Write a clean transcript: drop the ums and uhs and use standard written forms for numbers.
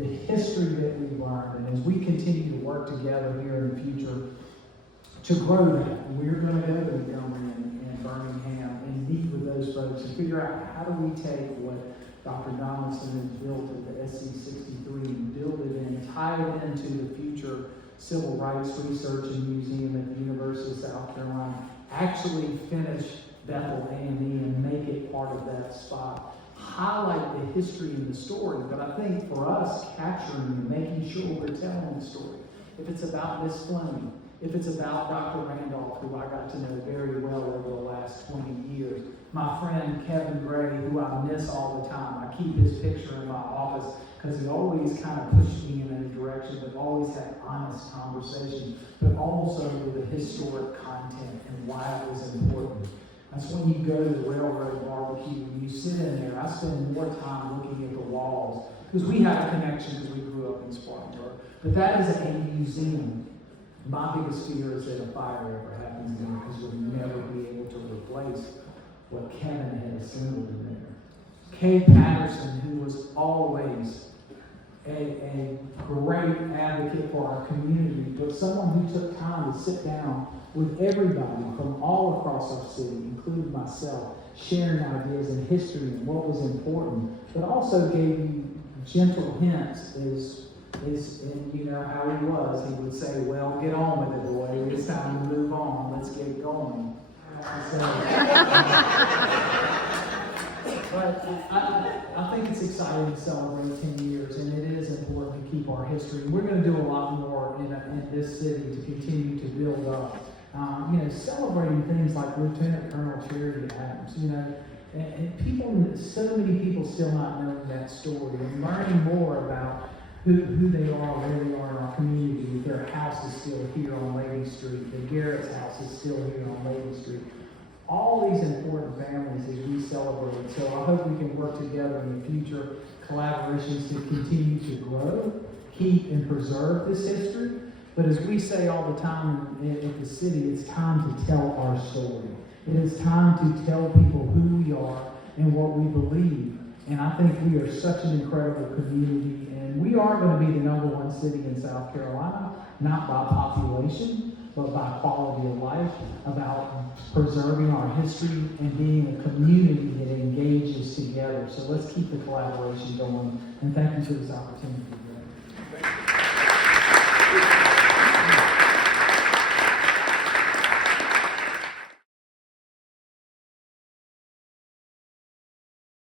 the history that we've learned, and as we continue to work together here in the future to grow that, we're going to go to Montgomery and Birmingham and meet with those folks and figure out how do we take what Dr. Donaldson has built at the SC63 and build it in, tie it into the future Civil Rights Research and Museum at the University of South Carolina, actually finish Bethel A&E and make it part of that spot. Highlight the history and the story, but I think for us, capturing and making sure we're telling the story. If it's about Miss Fleming, if it's about Dr. Randolph, who I got to know very well over the last 20 years, my friend Kevin Gray, who I miss all the time. I keep his picture in my office because he always kind of pushed me in a direction, but always had honest conversations, but also with the historic content and why it was important. That's when you go to the Railroad Barbecue and you sit in there. I spend more time looking at the walls because we have a connection because we grew up in Spartanburg. But that is a museum. My biggest fear is that a fire ever happens there because we'll never be able to replace what Kevin had assembled in there. Kay Patterson, who was always a great advocate for our community, but someone who took time to sit down with everybody from all across our city, including myself, sharing ideas and history and what was important, but also gave you gentle hints and you know how he was. He would say, well, get on with it, boy. It's time to move on. Let's get going. But I think it's exciting to celebrate 10 years, and it is important to keep our history. We're going to do a lot more in this city to continue to build up. Celebrating things like Lieutenant Colonel Charity Adams, and people, so many people still not knowing that story and learning more about who they are, where they are in our community. Their house is still here on Lady Street. The Garrett's house is still here on Lady Street. All these important families as we celebrate. So I hope we can work together in the future, collaborations to continue to grow, keep and preserve this history. But as we say all the time at the city, it's time to tell our story. It is time to tell people who we are and what we believe. And I think we are such an incredible community. And we are going to be the #1 city in South Carolina, not by population, but by quality of life, about preserving our history and being a community that engages together. So let's keep the collaboration going. And thank you for this opportunity.